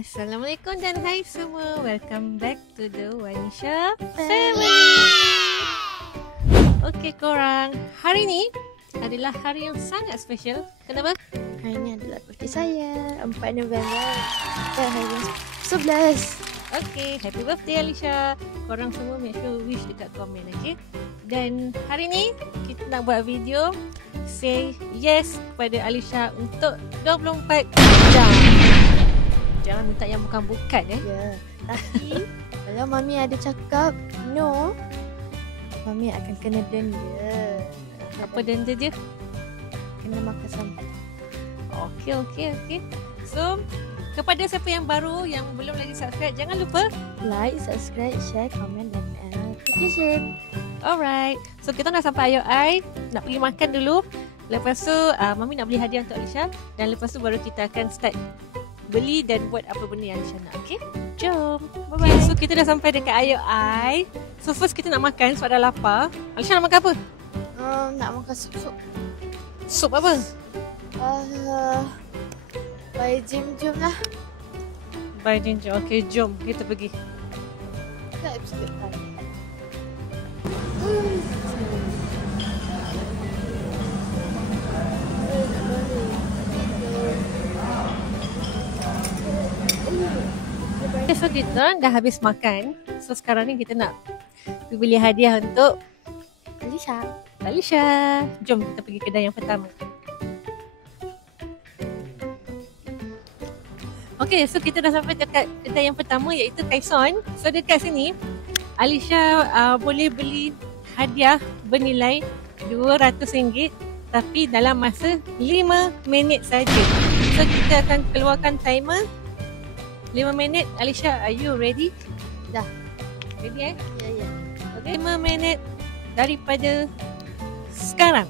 Assalamualaikum dan hai semua. Welcome back to the Wanisha family. Okey korang, hari ni adalah hari yang sangat special. Kenapa? Hari ni adalah birthday saya, 4 November. Dan hari yang 11. Okey, happy birthday Alisha. Korang semua make sure wish dekat komen, okey? Dan hari ni kita nak buat video say yes kepada Alisha untuk 24 jam. Jangan minta yang bukan-bukan Ya, tapi kalau Mami ada cakap no, Mami akan kena denda. Apa denda dia? Kena makan sampah. Okey. So, kepada siapa yang baru yang belum lagi subscribe, jangan lupa Like, subscribe, share, komen dan notification. Alright. So kita dah sampai Ayo Ai, nak pergi makan dulu. Lepas tu Mami nak beli hadiah untuk Alisha. Dan lepas tu baru kita akan start beli dan buat apa benda yang Alisha nak. Okay? Jom. Bye-bye. Okay, so kita dah sampai dekat Ayo Ai. So first kita nak makan sebab dah lapar. Alisha nak makan apa? Nak makan sup. Sup apa? By jom lah. By ginger. Okay, jom kita pergi. Tak sikit kan. Okay, so kita dah habis makan. So sekarang ni kita nak beli hadiah untuk Alisha. Jom kita pergi kedai yang pertama. Okay, so kita dah sampai dekat kedai yang pertama iaitu Kaison. So dekat sini Alisha boleh beli hadiah bernilai RM200 tapi dalam masa 5 minit saja. So kita akan keluarkan timer 5 minit. Alisha, are you ready? Dah. Ready Ya. Okay, 5 minit daripada sekarang.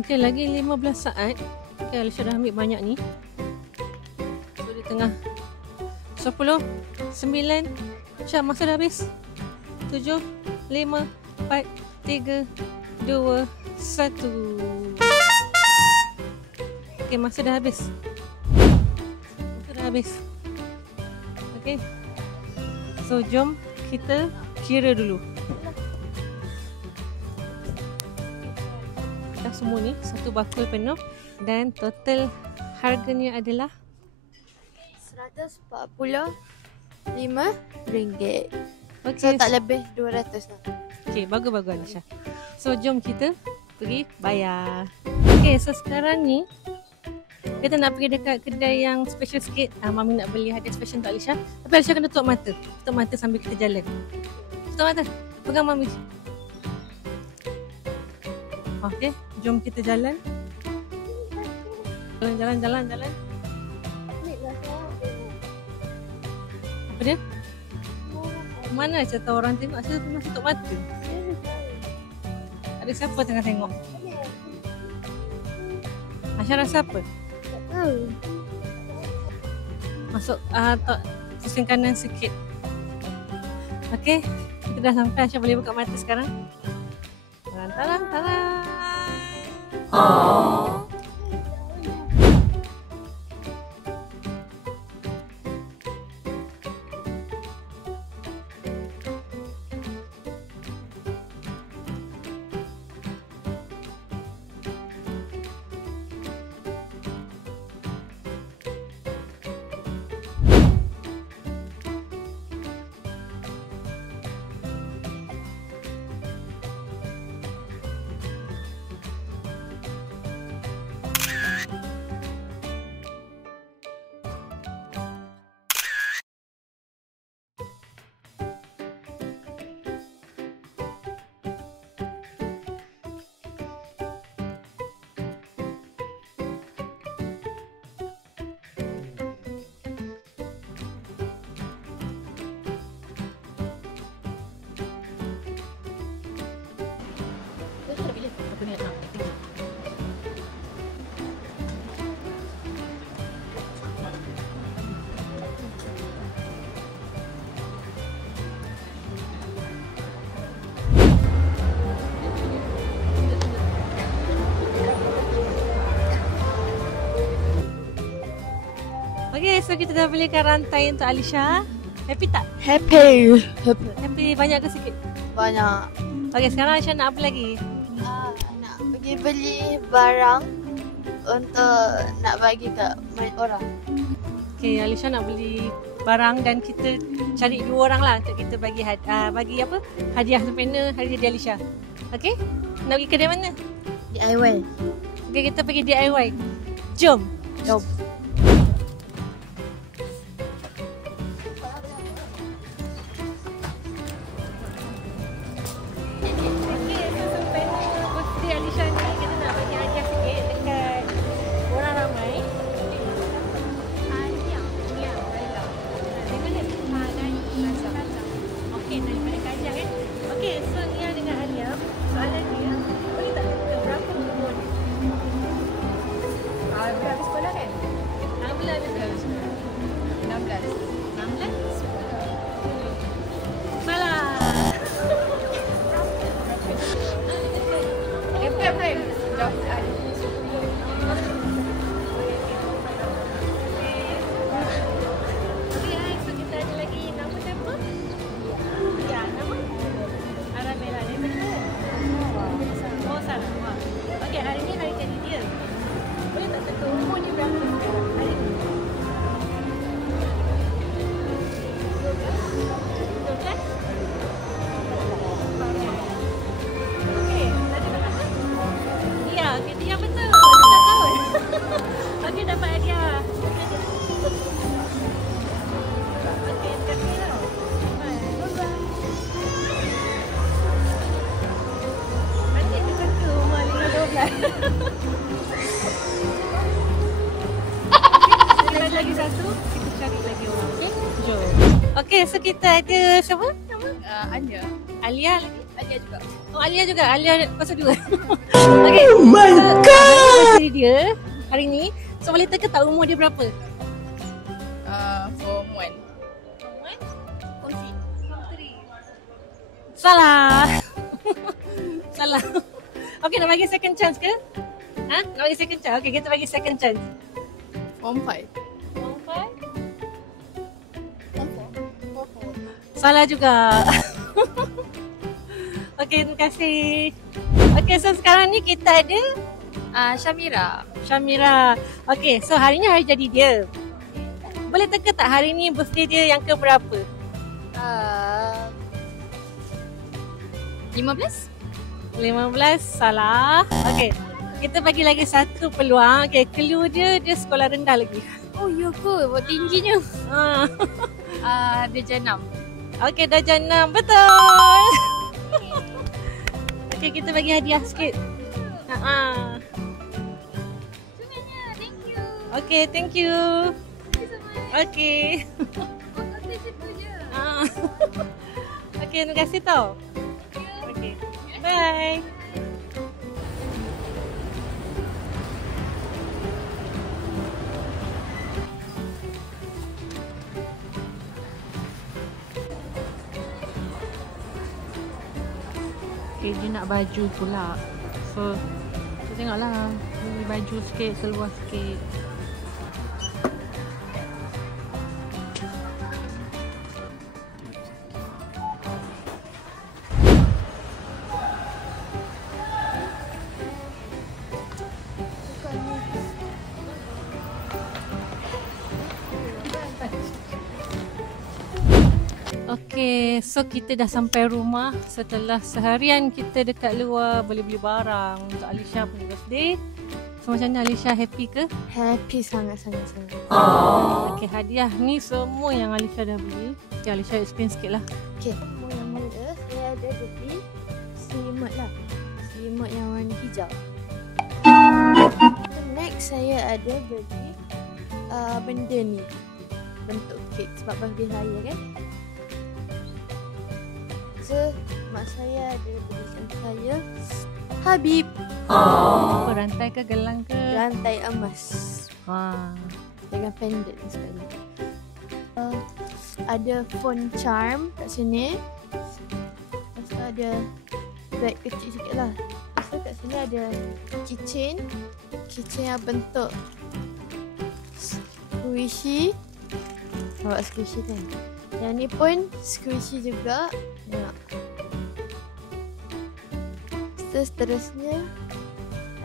Okay, lagi 15 saat. Okay, Alisha dah ambil banyak ni. So, di tengah 10, 9, Syah, masa dah habis. 7, 5, 4, 3, 2, 1. Okay, masa dah habis. Okay. So, jom kita kira dulu. Semua ni satu bakul penuh dan total harganya adalah RM145. okay. So tak lebih 200 lah. Okay, bagus Alisha. So jom kita pergi bayar. Okay, so sekarang ni kita nak pergi dekat kedai yang special sikit. Mami nak beli hadiah special untuk Alisha. Tapi Alisha kena tutup mata. Tutup mata sambil kita jalan. Tutup mata. Pegang Mami. Okay, jom kita jalan. Jalan. Apa dia? Mana cerita orang tengok saya tengah tutup mata? Ada siapa tengah tengok? Asya rasa apa? Tak tahu. Masuk pusing kanan sikit. Okay, kita dah sampai. Asya boleh buka mata sekarang. Taran. Oh. Okay, so kita dah belikan rantai untuk Alisha. Happy tak? Happy. Happy banyak ke sikit? Banyak. Okay, sekarang Alisha nak apa lagi? Nak pergi beli barang untuk nak bagi kat orang. Okay, Alisha nak beli barang dan kita cari 2 orang lah untuk kita bagi bagi apa? Hadiah sempena hari jadi Alisha. Okay? Nak pergi kedai mana? DIY. Okay, kita pergi DIY. Jom. Jom. Lagi satu, kita cari lagi orang. Okay? Jom. Okay, so kita ada siapa? Nama? Alia. Alia lagi? Alia juga. Oh, Alia juga. Alia pasal 2. Okay. Oh my god! Dia hari ni. So, boleh teka tak umur dia berapa? Form 1. Form 3. Salah. Salah. Okay, nak bagi second chance ke? Ha? Nak bagi second chance? Okay, kita bagi second chance. Form 5. Salah juga. Okey, terima kasih. Okey, so sekarang ni kita ada Syamira. Syamira. Okey, so hari ni hari jadi dia. Boleh teka tak hari ni birthday dia yang ke berapa? 15. 15, salah. Okey, kita bagi lagi satu peluang. Okey, clue dia sekolah rendah lagi. Oh ya ke? Buat tingginya. Darjah 6. Okey, darjah 6. Betul. Okey, kita bagi hadiah sikit. Thank you. Okey, thank you. Thank you so much. Okey. Okey, simple je. Okey, terima kasih tau. Okey. Bye. Okay, dia nak baju pula. So, kita tengoklah. Beli baju sikit, seluar sikit. Okay, so kita dah sampai rumah setelah seharian kita dekat luar beli barang untuk Alisha punya birthday. So macam mana Alisha, happy ke? Happy sangat. Okay, hadiah ni semua yang Alisha dah beli. Okay, Alisha explain sikit lah. Okay, yang mula saya ada beli selimut lah. Selimut yang warna hijau. Next saya ada beli benda ni. Bentuk kek sebab birthday saya kan. So, mak saya ada belikan saya Habib. Apa, rantai ke gelang ke? Rantai emas. Dengan pendant sekali. Ada phone charm kat sini. Lepas tu ada bag kecil sikit lah. Lepas tu kat sini ada keychain. Keychain yang bentuk squishy. Nampak squishy kan? Yang ni pun squishy juga. Tengok. Seterusnya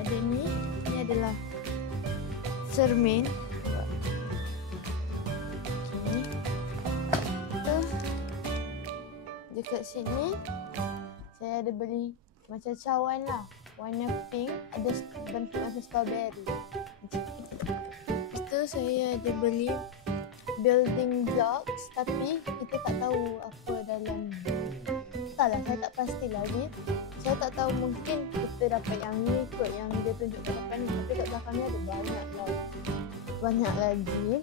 ada ni. Ni adalah cermin. Okay. Dekat sini saya ada beli macam cawan lah. Warna pink, ada bentuk macam strawberry. Lepas tu saya ada beli building blocks tapi kita tak tahu apa dalam. Entahlah, saya tak pasti lagi. Saya tak tahu, mungkin kita dapat yang ni kot yang dia tunjuk kat depan ni. Tapi kat belakang ni ada banyak lagi.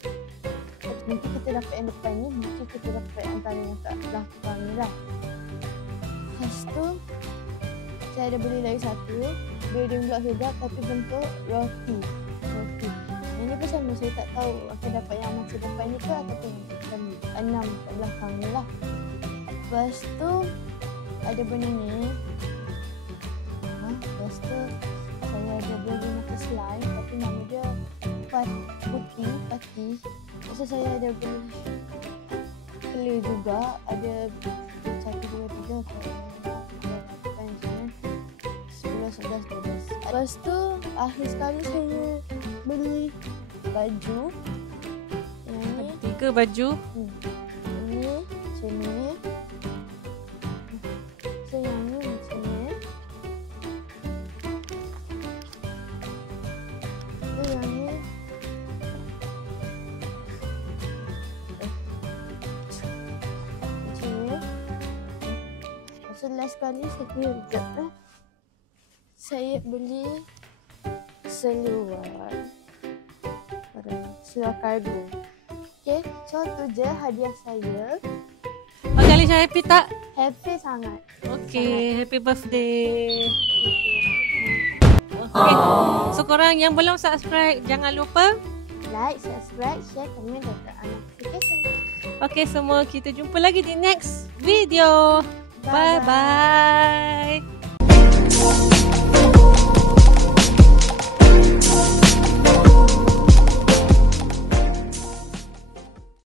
Mungkin kita dapat yang depan ni, mungkin kita dapat antara yang kat belakang ni lah. Lepas tu saya ada beli lagi satu building block juga tapi bentuk roti. Yang ni pun sama, saya tak tahu akan dapat yang macam depan ni ke ataupun yang 6 kat belakang ni lah. Lepas tu ada benda ni. Lepas tu saya ada beli macam slime tapi nama dia putih. Lepas tu saya ada beli clear juga. Ada 1, 2, 3, 4, 5, 6, 7, 8, 9, 10, 11, 12. Lepas tu akhir sekali saya beli baju. Yang ni 3 baju. Ini macam ni. So yang ni macam ni. So yang ni macam ni. So last kali saya beli seluar kargo. Okay, so tu je hadiah saya. Okay, Alisha, happy tak? Happy sangat. Okay, happy birthday. Okay, so korang yang belum subscribe, jangan lupa Like, subscribe, share, komen dan tekan notification. Okay, semua kita jumpa lagi di next video. Bye-bye.